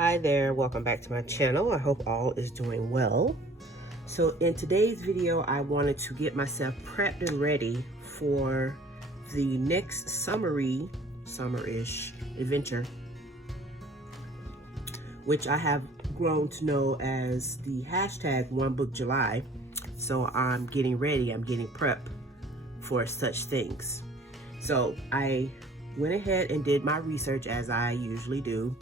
Hi there, welcome back to my channel. I hope all is doing well. So in today's video, I wanted to get myself prepped and ready for the next Summerish adventure, which I have grown to know as the hashtag OneBookJuly. So I'm getting ready, I'm getting prepped for such things. So I went ahead and did my research as I usually do.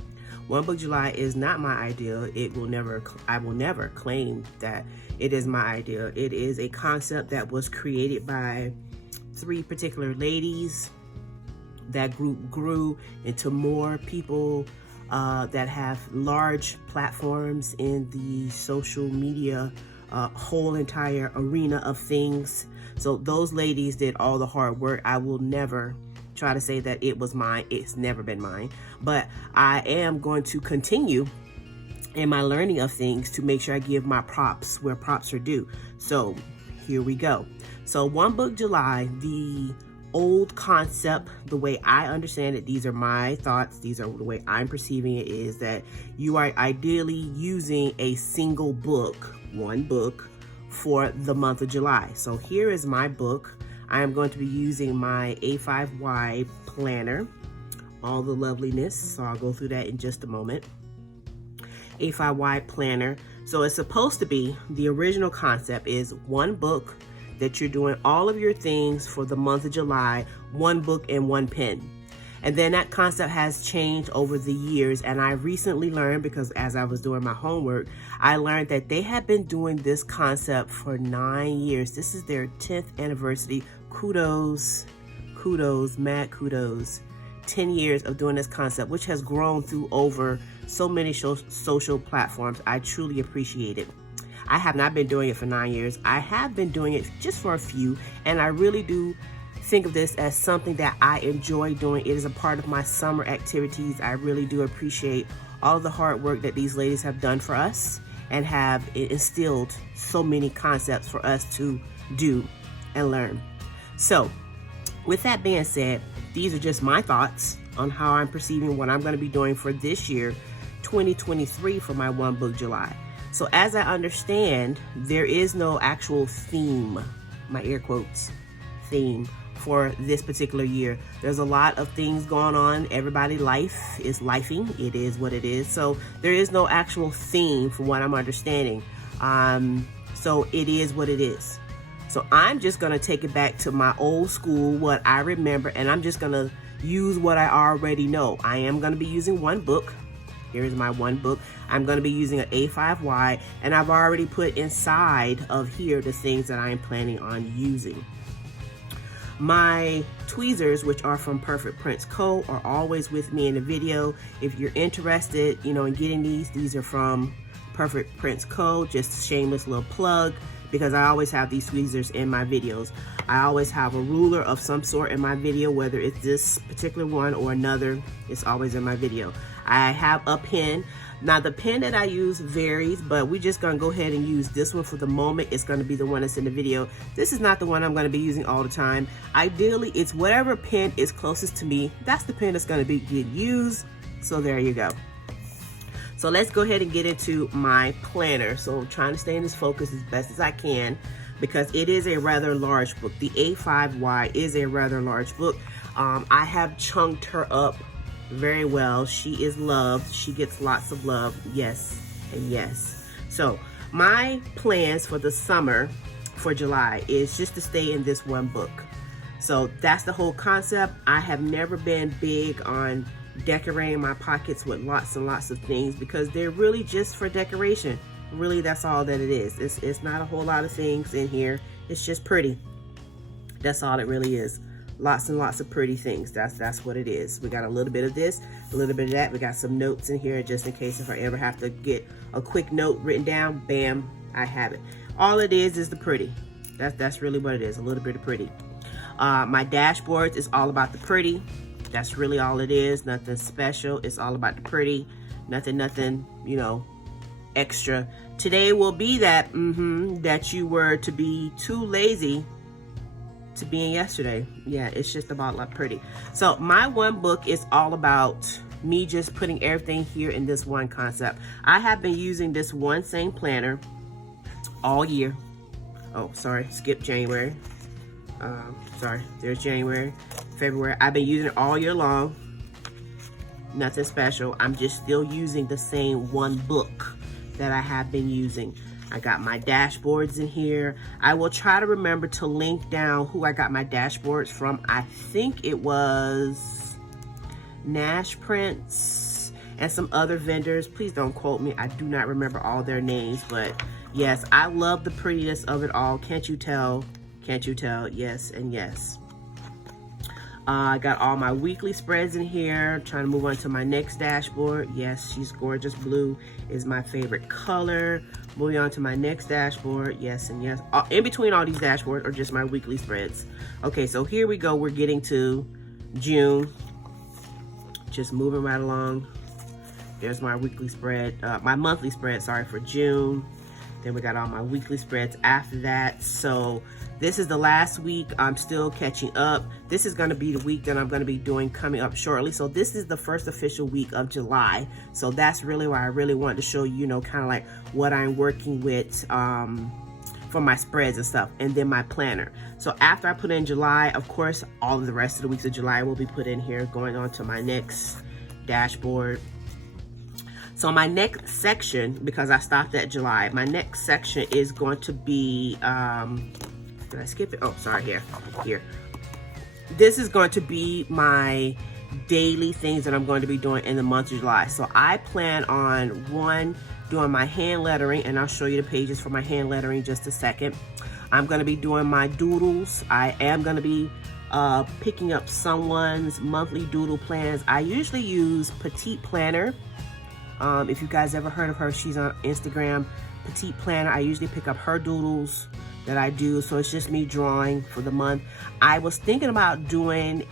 OneBookJuly is not my idea. I will never claim that it is my idea. It is a concept that was created by three particular ladies. That group grew into more people that have large platforms in the social media whole entire arena of things. So those ladies did all the hard work. I will never try to say that it was mine. It's never been mine, but I am going to continue in my learning of things to make sure I give my props where props are due. So here we go. So OneBookJuly, the old concept, the way I understand it, these are my thoughts, these are the way I'm perceiving it, is that you are ideally using a single book, one book, for the month of July. So here is my book. I am going to be using my A5Y planner, all the loveliness, so I'll go through that in just a moment. A5Y planner. So it's supposed to be, the original concept is one book that you're doing all of your things for the month of July, one book and one pen. And then that concept has changed over the years, and I recently learned, because as I was doing my homework, I learned that they have been doing this concept for 9 years. This is their 10th anniversary. Kudos, mad kudos. 10 years of doing this concept, which has grown through over so many social platforms. I truly appreciate it. I have not been doing it for 9 years. I have been doing it just for a few, and I really do think of this as something that I enjoy doing. It is a part of my summer activities. I really do appreciate all of the hard work that these ladies have done for us and have instilled so many concepts for us to do and learn. So with that being said, these are just my thoughts on how I'm perceiving what I'm going to be doing for this year, 2023, for my OneBookJuly. So as I understand, there is no actual theme, my air quotes, theme, for this particular year. There's a lot of things going on. Everybody's life is lifing. It is what it is. So there is no actual theme from what I'm understanding. So it is what it is. So I'm just going to take it back to my old school, what I remember, and I'm just going to use what I already know. I am going to be using one book. Here is my one book. I'm going to be using an A5Y, and I've already put inside of here the things that I am planning on using. My tweezers, which are from Perfect Prints Co., are always with me in the video. If you're interested, in getting these are from Perfect Prints Co., just a shameless little plug, because I always have these tweezers in my videos. I always have a ruler of some sort in my video, whether it's this particular one or another, it's always in my video. I have a pen. Now the pen that I use varies, but we're just gonna go ahead and use this one for the moment. It's gonna be the one that's in the video. This is not the one I'm gonna be using all the time. Ideally, it's whatever pen is closest to me. That's the pen that's gonna get used. So there you go. So let's go ahead and get into my planner. So I'm trying to stay in this focus as best as I can, because it is a rather large book. The A5Y is a rather large book. I have chunked her up very well. She is loved. She gets lots of love. Yes and yes. So my plans for the summer for July is just to stay in this one book. So that's the whole concept. I have never been big on decorating my pockets with lots and lots of things, because they're really just for decoration. Really, that's all that it is. It's not a whole lot of things in here. It's just pretty. That's all it really is. Lots and lots of pretty things. That's what it is. We got a little bit of this, a little bit of that. We got some notes in here just in case if I ever have to get a quick note written down, bam, I have it. All it is the pretty. That's really what it is, a little bit of pretty. My dashboards is all about the pretty. That's really all it is. Nothing special. It's all about the pretty. Nothing, extra. Today will be that, that you were to be too lazy to be in yesterday. Yeah, it's just about like pretty. So my one book is all about me just putting everything here in this one concept. I have been using this one same planner all year. Oh, sorry, skip January. Sorry, there's January, February. I've been using it all year long. Nothing special. I'm just still using the same one book that I have been using. I got my dashboards in here. I will try to remember to link down who I got my dashboards from. I think it was Nash Prints and some other vendors. Please don't quote me. I do not remember all their names, but yes, I love the prettiness of it all. Can't you tell? Can't you tell? Yes and yes. I got all my weekly spreads in here. Trying to move on to my next dashboard. Yes, she's gorgeous. Blue is my favorite color. Moving on to my next dashboard. Yes and yes. In between all these dashboards are just my weekly spreads. Okay, so here we go. We're getting to June. Just moving right along. There's my weekly spread, my monthly spread, sorry, for June. Then we got all my weekly spreads after that. So this is the last week. I'm still catching up. This is going to be the week that I'm going to be doing coming up shortly. So this is the first official week of July. So that's really why I really wanted to show you, kind of like what I'm working with for my spreads and stuff, and then my planner. So after I put in July, of course, all of the rest of the weeks of July will be put in here, going on to my next dashboard. So my next section, because I stopped at July, my next section is going to be, did I skip it? Oh, sorry, here. This is going to be my daily things that I'm going to be doing in the month of July. So I plan on, doing my hand lettering, and I'll show you the pages for my hand lettering in just a second. I'm going to be doing my doodles. I am going to be picking up someone's monthly doodle plans. I usually use Petite Planner. If you guys ever heard of her, she's on Instagram, Petite Planner. I usually pick up her doodles that I do, so it's just me drawing for the month. I was thinking about doing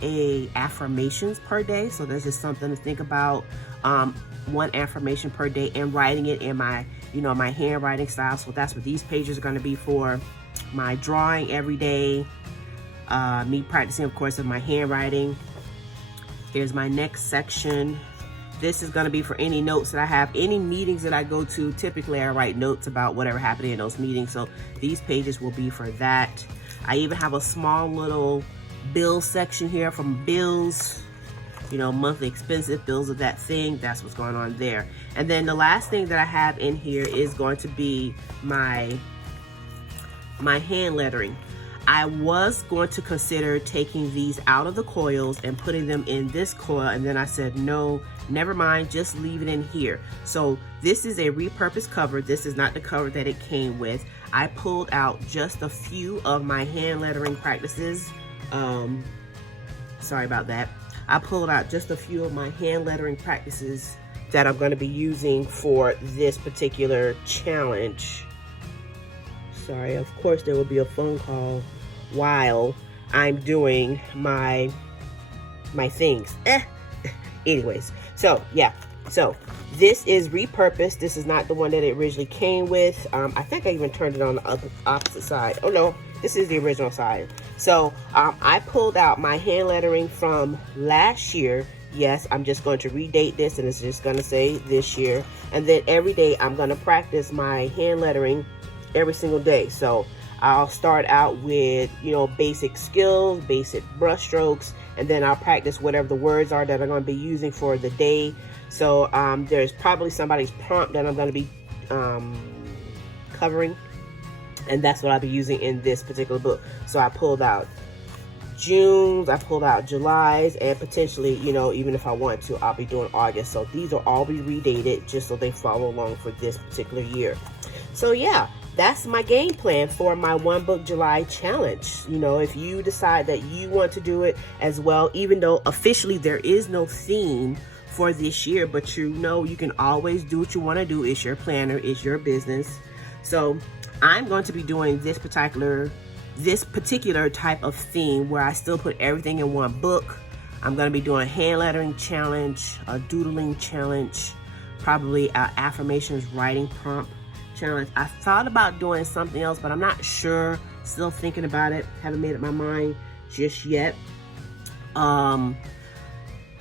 affirmations per day, so this is something to think about. One affirmation per day, and writing it in my, my handwriting style. So that's what these pages are going to be for. My drawing every day, me practicing, of course, of my handwriting. Here's my next section. This is going to be for any notes that I have, any meetings that I go to. Typically, I write notes about whatever happened in those meetings. So these pages will be for that. I even have a small little bill section here from bills, monthly expensive bills of that thing. That's what's going on there. And then the last thing that I have in here is going to be my hand lettering. I was going to consider taking these out of the coils and putting them in this coil, and then I said, no, never mind, just leave it in here. So this is a repurposed cover. This is not the cover that it came with. I pulled out just a few of my hand lettering practices. Sorry about that. I pulled out just a few of my hand lettering practices that I'm going to be using for this particular challenge. Sorry, of course there will be a phone call while I'm doing my things. Anyways, so yeah, so this is repurposed. This is not the one that it originally came with. I think I even turned it on the opposite side. Oh no, this is the original side. So I pulled out my hand lettering from last year. Yes, I'm just going to redate this, and it's just going to say this year. And then every day I'm going to practice my hand lettering every single day. So I'll start out with, basic skills, basic brush strokes, and then I'll practice whatever the words are that I'm going to be using for the day. So there's probably somebody's prompt that I'm going to be covering, and that's what I'll be using in this particular book. So I pulled out June's, I pulled out July's, and potentially, even if I want to, I'll be doing August. So these will all be redated just so they follow along for this particular year. So yeah, that's my game plan for my One Book July challenge. If you decide that you want to do it as well, even though officially there is no theme for this year, but you can always do what you want to do. It's your planner, it's your business. So I'm going to be doing this particular type of theme where I still put everything in one book. I'm going to be doing a hand lettering challenge, a doodling challenge, probably an affirmations writing prompt challenge. I thought about doing something else, but I'm not sure. Still thinking about it. Haven't made up my mind just yet.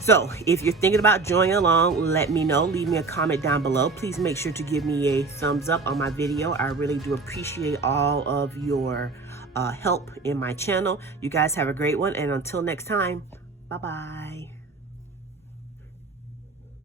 So if you're thinking about joining along, let me know. Leave me a comment down below. Please make sure to give me a thumbs up on my video. I really do appreciate all of your help in my channel. You guys have a great one, and until next time, bye-bye.